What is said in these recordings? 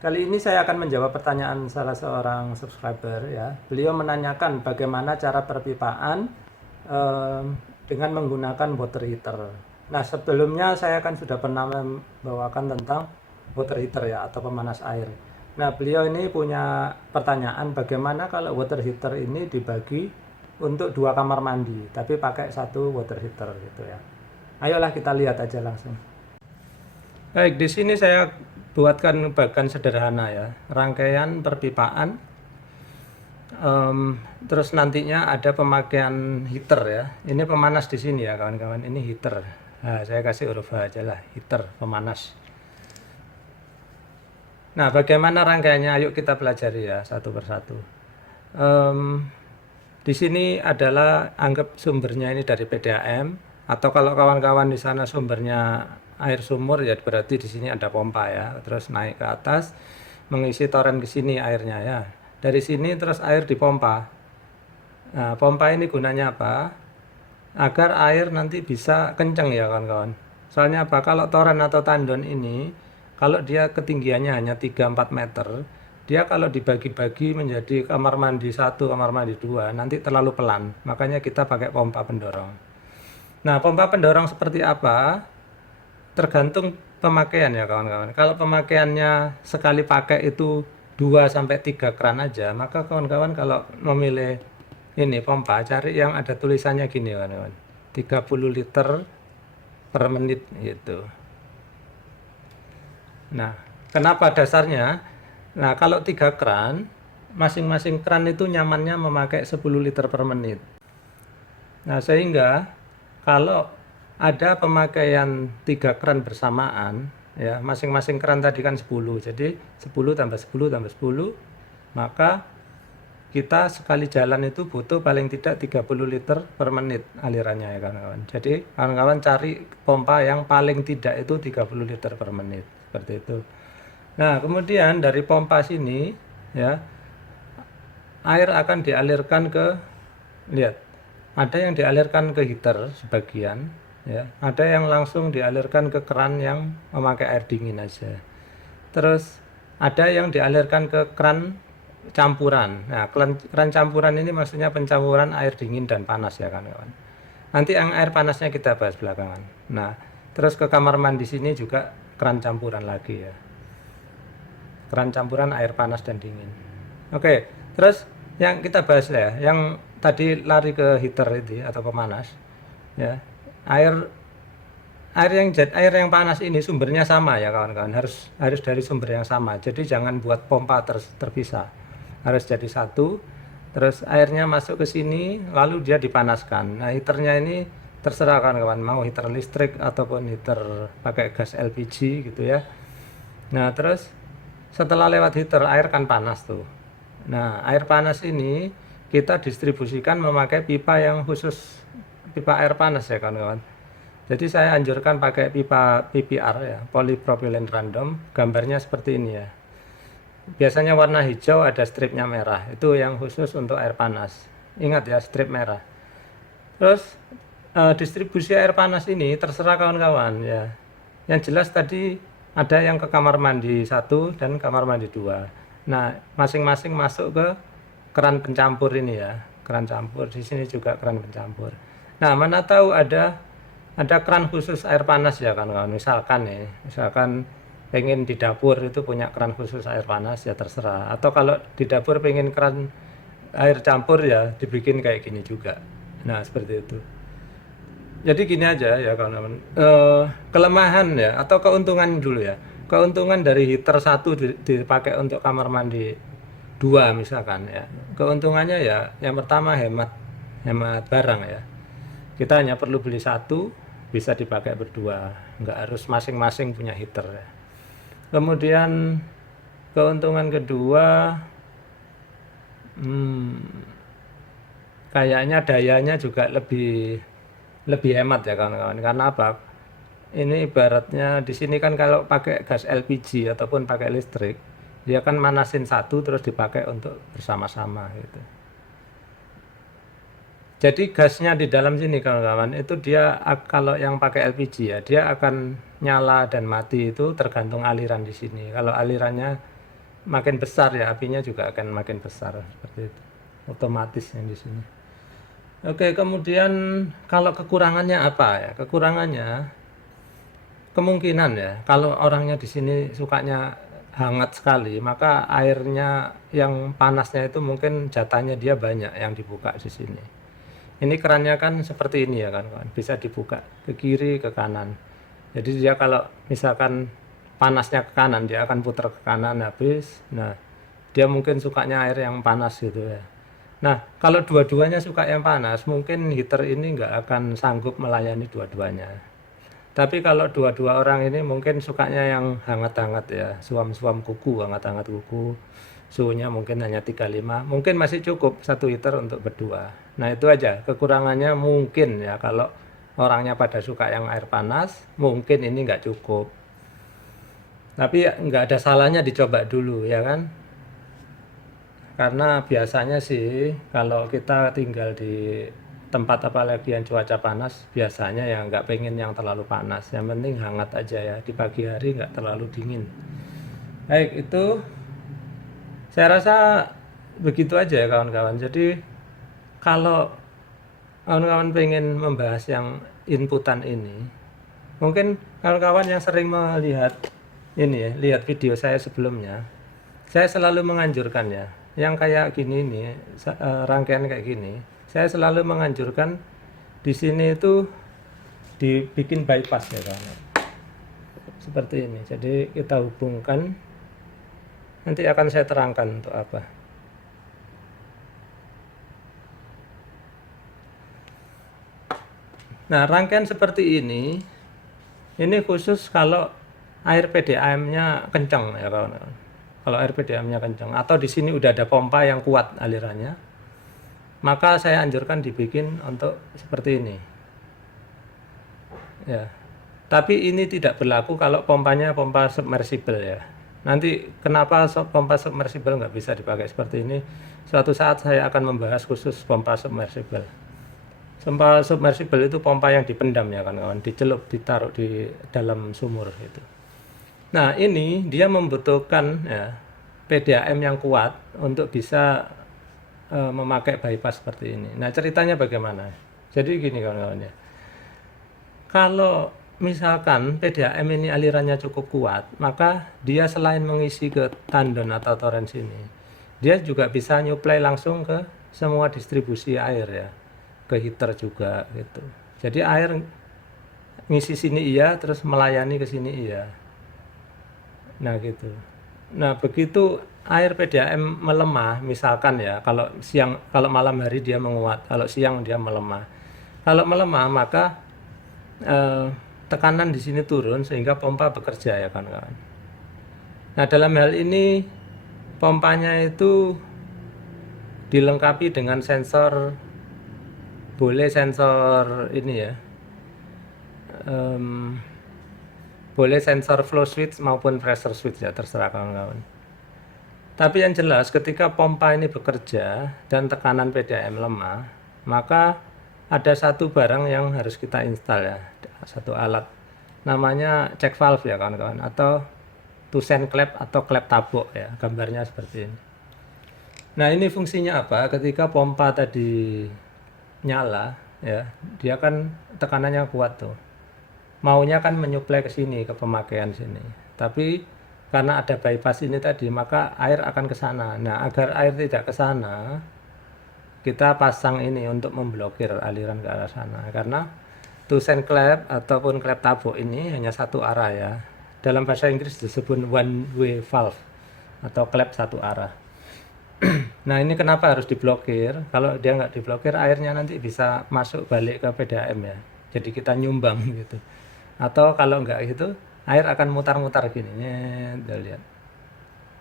Kali ini saya akan menjawab pertanyaan salah seorang subscriber ya. Beliau menanyakan bagaimana cara perpipaan dengan menggunakan water heater. Nah, sebelumnya saya kan sudah pernah membawakan tentang water heater ya atau pemanas air. Nah, beliau ini punya pertanyaan bagaimana kalau water heater ini dibagi untuk 2 kamar mandi, tapi pakai satu water heater gitu ya. Ayolah kita lihat aja langsung. Baik, di sini saya buatkan bagan sederhana ya, rangkaian perpipaan. Terus nantinya ada pemakaian heater ya. Ini pemanas di sini ya kawan-kawan. Ini heater. Nah, saya kasih huruf H aja lah, heater pemanas. Nah, bagaimana rangkaiannya? Ayo kita pelajari ya satu persatu. Di sini adalah anggap sumbernya ini dari PDAM, atau kalau kawan-kawan di sana sumbernya air sumur ya berarti di sini ada pompa ya. Terus naik ke atas mengisi toren ke sini airnya ya. Dari sini terus air dipompa. Nah, pompa ini gunanya apa? Agar air nanti bisa kenceng ya kawan-kawan. Soalnya apa? Kalau toren atau tandon ini kalau dia ketinggiannya hanya 3-4 meter, dia kalau dibagi-bagi menjadi kamar mandi 1, kamar mandi 2, nanti terlalu pelan. Makanya kita pakai pompa pendorong. Nah, pompa pendorong seperti apa? Tergantung pemakaian ya kawan-kawan. Kalau pemakaiannya sekali pakai itu 2-3 keran aja, maka kawan-kawan kalau memilih ini pompa, cari yang ada tulisannya gini kawan-kawan. 30 liter per menit gitu. Nah, kenapa dasarnya? Nah, kalau 3 keran, masing-masing keran itu nyamannya memakai 10 liter per menit. Nah, sehingga kalau ada pemakaian 3 keran bersamaan, ya, masing-masing keran tadi kan 10. Jadi 10 tambah 10 tambah 10, maka kita sekali jalan itu butuh paling tidak 30 liter per menit alirannya ya kawan-kawan. Jadi kawan-kawan cari pompa yang paling tidak itu 30 liter per menit. Seperti itu. Nah, kemudian dari pompa sini ya, air akan dialirkan ke, lihat, ada yang dialirkan ke heater sebagian ya, ada yang langsung dialirkan ke keran yang memakai air dingin aja. Terus ada yang dialirkan ke keran campuran. Nah, keran campuran ini maksudnya pencampuran air dingin dan panas ya kawan-kawan. Nanti yang air panasnya kita bahas belakangan. Nah, terus ke kamar mandi sini juga keran campuran lagi ya. Keran campuran air panas dan dingin. Oke, terus yang kita bahas ya, yang tadi lari ke heater itu atau pemanas ya. Air yang panas ini sumbernya sama ya kawan-kawan, harus dari sumber yang sama. Jadi jangan buat pompa terpisah. Harus jadi satu. Terus airnya masuk ke sini lalu dia dipanaskan. Nah, heaternya ini terserah kawan-kawan, mau heater listrik ataupun heater pakai gas LPG gitu ya. Nah, terus setelah lewat heater air kan panas tuh. Nah, air panas ini kita distribusikan memakai pipa yang khusus, pipa air panas ya kawan-kawan. Jadi saya anjurkan pakai pipa PPR ya, polypropylene random. Gambarnya seperti ini ya. Biasanya warna hijau, ada stripnya merah. Itu yang khusus untuk air panas. Ingat ya, strip merah. Terus distribusi air panas ini terserah kawan-kawan ya. Yang jelas tadi ada yang ke kamar mandi 1 dan kamar mandi 2. Nah, masing-masing masuk ke keran pencampur ini ya. Keran campur di sini juga keran pencampur. Nah, mana tahu ada keran khusus air panas ya kawan-kawan. Misalkan pengen di dapur itu punya keran khusus air panas ya terserah. Atau kalau di dapur pengen keran air campur ya dibikin kayak gini juga. Nah, seperti itu. Jadi gini aja ya kawan-kawan, kelemahan ya atau keuntungan dulu ya. Keuntungan dari heater 1 dipakai untuk kamar mandi 2 misalkan ya. Keuntungannya ya yang pertama hemat barang ya. Kita hanya perlu beli 1, bisa dipakai berdua, nggak harus masing-masing punya heater ya. Kemudian keuntungan kedua, kayaknya dayanya juga lebih hemat ya kawan-kawan. Karena apa? Ini ibaratnya di sini kan kalau pakai gas LPG ataupun pakai listrik, dia kan manasin 1 terus dipakai untuk bersama-sama gitu. Jadi gasnya di dalam sini kawan-kawan itu dia kalau yang pakai LPG ya dia akan nyala dan mati itu tergantung aliran di sini. Kalau alirannya makin besar ya, apinya juga akan makin besar seperti itu. Otomatis yang di sini. Oke, kemudian kalau kekurangannya apa ya? Kekurangannya kemungkinan ya, kalau orangnya di sini sukanya hangat sekali, maka airnya yang panasnya itu mungkin jatahnya dia banyak yang dibuka di sini. Ini kerannya kan seperti ini ya kan, bisa dibuka ke kiri, ke kanan. Jadi dia kalau misalkan panasnya ke kanan, dia akan putar ke kanan habis. Nah, dia mungkin sukanya air yang panas gitu ya. Nah, kalau dua-duanya suka yang panas, mungkin heater ini nggak akan sanggup melayani dua-duanya. Tapi kalau dua-dua orang ini mungkin sukanya yang hangat-hangat ya, suam-suam kuku, hangat-hangat kuku. Suhunya mungkin hanya 35, mungkin masih cukup satu heater untuk berdua. Nah itu aja, kekurangannya mungkin ya kalau orangnya pada suka yang air panas, mungkin ini nggak cukup. Tapi ya, nggak ada salahnya dicoba dulu ya kan. Karena biasanya sih kalau kita tinggal di tempat apalagi yang cuaca panas, biasanya ya nggak pengen yang terlalu panas. Yang penting hangat aja ya, di pagi hari nggak terlalu dingin. Baik, itu saya rasa begitu aja ya kawan-kawan. Jadi kalau kawan-kawan pengen membahas yang inputan ini, mungkin kawan-kawan yang sering melihat ini ya, lihat video saya sebelumnya, saya selalu menganjurkan ya, yang kayak gini nih, rangkaian kayak gini, saya selalu menganjurkan di sini itu dibikin bypass ya kawan. Seperti ini. Jadi kita hubungkan. Nanti akan saya terangkan untuk apa. Nah, rangkaian seperti ini khusus kalau air PDAM-nya kencang ya kawan-kawan. Kalau air PDAM-nya kencang atau di sini udah ada pompa yang kuat alirannya, maka saya anjurkan dibikin untuk seperti ini. Ya. Tapi ini tidak berlaku kalau pompanya pompa submersible ya. Nanti kenapa pompa submersible nggak bisa dipakai seperti ini? Suatu saat saya akan membahas khusus pompa submersible. Pompa submersible itu pompa yang dipendam ya kawan-kawan, dicelup, ditaruh di dalam sumur itu. Nah ini dia membutuhkan ya, PDAM yang kuat untuk bisa memakai bypass seperti ini. Nah ceritanya bagaimana? Jadi gini kawan-kawan ya. Kalau misalkan PDAM ini alirannya cukup kuat, maka dia selain mengisi ke tandon atau torrent sini, dia juga bisa nyuplai langsung ke semua distribusi air ya, ke heater juga gitu. Jadi air ngisi sini iya, terus melayani ke sini iya. Nah gitu. Nah begitu air PDAM melemah, misalkan ya, kalau malam hari dia menguat, kalau siang dia melemah. Kalau melemah maka tekanan di sini turun sehingga pompa bekerja ya kawan-kawan. Nah dalam hal ini pompanya itu dilengkapi dengan sensor, boleh sensor ini ya, boleh sensor flow switch maupun pressure switch ya, terserah kawan-kawan. Tapi yang jelas ketika pompa ini bekerja dan tekanan PDAM lemah, maka ada satu barang yang harus kita install ya, satu alat namanya check valve ya kawan-kawan, atau Tusen klep atau klep tabok ya, gambarnya seperti ini. Nah ini fungsinya apa? Ketika pompa tadi nyala ya, dia kan tekanannya kuat tuh, maunya kan menyuplai ke sini, ke pemakaian sini, tapi karena ada bypass ini tadi, maka air akan ke sana. Nah agar air tidak ke sana, kita pasang ini untuk memblokir aliran ke arah sana, karena Tusen klep ataupun klep tabok ini hanya satu arah ya. Dalam bahasa Inggris disebut one way valve atau klep satu arah. Nah ini kenapa harus diblokir? Kalau dia nggak diblokir, airnya nanti bisa masuk balik ke PDAM ya. Jadi kita nyumbang gitu. Atau kalau nggak gitu, air akan mutar-mutar gini. Udah lihat.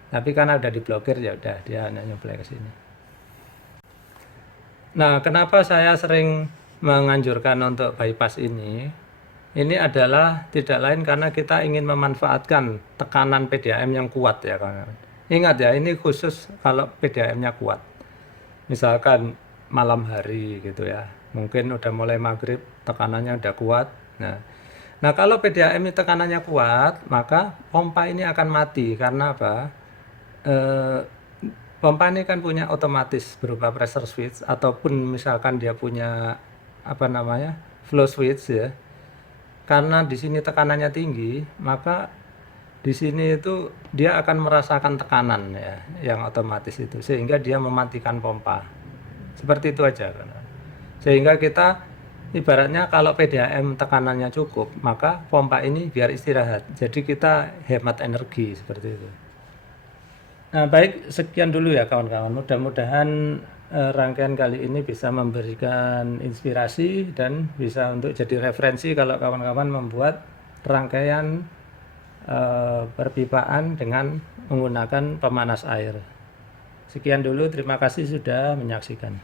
Tapi karena udah diblokir ya udah, dia hanya nyuplai ke sini. Nah kenapa saya sering menganjurkan untuk bypass ini adalah tidak lain karena kita ingin memanfaatkan tekanan PDAM yang kuat ya kawan-kawan. Ingat ya, ini khusus kalau PDAM-nya kuat. Misalkan malam hari gitu ya, mungkin udah mulai maghrib tekanannya udah kuat. Nah kalau PDAM ini tekanannya kuat, maka pompa ini akan mati. Karena apa? eh, pompa ini kan punya otomatis berupa pressure switch ataupun misalkan dia punya apa namanya flow switch ya. Karena di sini tekanannya tinggi, maka di sini itu dia akan merasakan tekanan ya, yang otomatis itu, sehingga dia mematikan pompa. Seperti itu aja. Sehingga kita ibaratnya kalau PDAM tekanannya cukup, maka pompa ini biar istirahat. Jadi kita hemat energi seperti itu. Nah, baik, sekian dulu ya kawan-kawan. Mudah-mudahan rangkaian kali ini bisa memberikan inspirasi dan bisa untuk jadi referensi kalau kawan-kawan membuat rangkaian perpipaan dengan menggunakan pemanas air. Sekian dulu, terima kasih sudah menyaksikan.